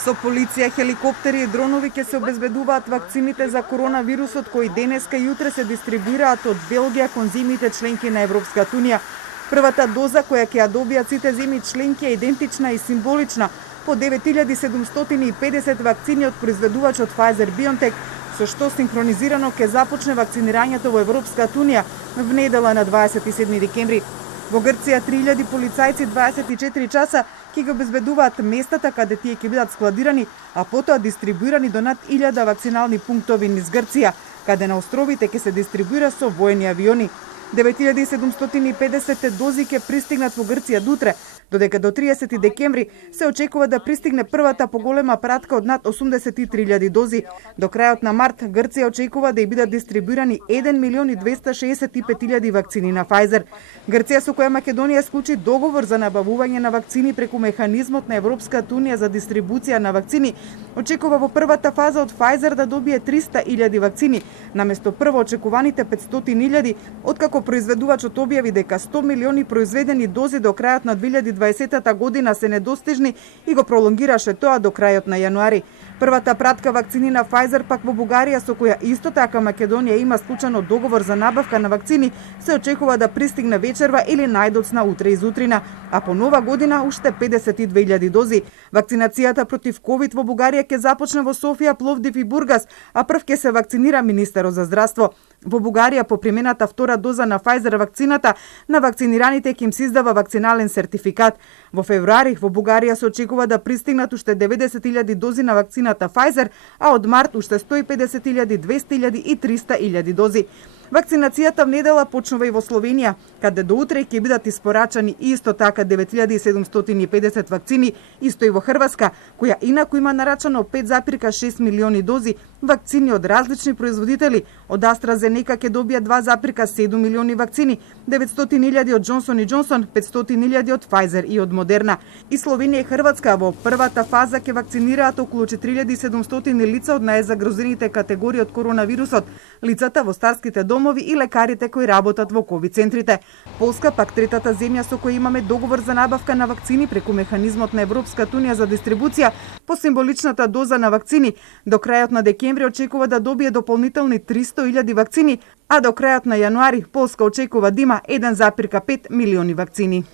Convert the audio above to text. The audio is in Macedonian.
Со полиција, хеликоптери и дронови ќе се обезбедуваат вакцините за коронавирусот кои денеска и утре се дистрибуираат од Белгија кон земјите членки на Европската унија. Првата доза која ќе ја добијат сите земји членки е идентична и символична по 9750 вакцини од произведувачот Pfizer-BioNTech, со што синхронизирано ќе започне вакцинирањето во Европската унија в недела на 27 декември. Во Грција 3000 полицајци 24 часа ќе ги обезбедуваат местата каде тие ќе бидат складирани, а потоа дистрибуирани до над 1000 вакцинални пунктови низ Грција, каде на островите ќе се дистрибуира со воени авиони. 9750 дози ќе пристигнат во Грција дотре, додека до 30 декември се очекува да пристигне првата поголема пратка од над 83.000 дози. До крајот на март Грција очекува да ја бидат дистрибуирани 1.265.000 вакцини на Pfizer. Грција, со која Македонија склучи договор за набавување на вакцини преку механизмот на Европската унија за дистрибуција на вакцини, очекува во првата фаза од Pfizer да добие 300.000 вакцини, наместо прво очекуваните 500.000, откако произведувачот објави дека 100 милиони произведени дози до крајот на 2020 година се недостижни и го пролонгираше тоа до крајот на јануари. Првата пратка вакцини на Pfizer пак во Бугарија, со која исто така Македонија има склучено договор за набавка на вакцини, се очекува да пристигне вечерва или најдоцна утре изутрина, а по нова година уште 52.000 дози. Вакцинацијата против ковид во Бугарија ќе започне во Софија, Пловдив и Бургас, а прв ќе се вакцинира министерот за здравство. Во Бугарија, по примената втора доза на Pfizer вакцината, на вакцинираните ќе им се издава вакцинален сертификат. Во февруари во Бугарија се очекува да пристигнат уште 90.000 дози на вакцината Pfizer, а од март уште 150.000, 200.000 и 300.000 дози. Вакцинацијата в недела почнува и во Словенија, каде до утре ќе бидат испорачани исто така 9750 вакцини, исто и во Хрватска, која инаку има нарачано 5,6 милиони дози вакцини од различни производители. Од AstraZeneca ќе добија 2,7 милиони вакцини, 900.000 од Johnson & Johnson, 500.000 од Pfizer и од Moderna. И Словенија и Хрватска во првата фаза ќе вакцинираат околу 4700 лица од најзагрозените категории од коронавирусот, лицата во старските домови и лекарите кои работат во ковид центрите. Полска пак третата земја со која имаме договор за набавка на вакцини преку механизмот на Европската унија за дистрибуција по символичната доза на вакцини. До крајот на декември очекува да добие дополнителни 300.000 вакцини, а до крајот на јануари Полска очекува да има 1,5 милиони вакцини.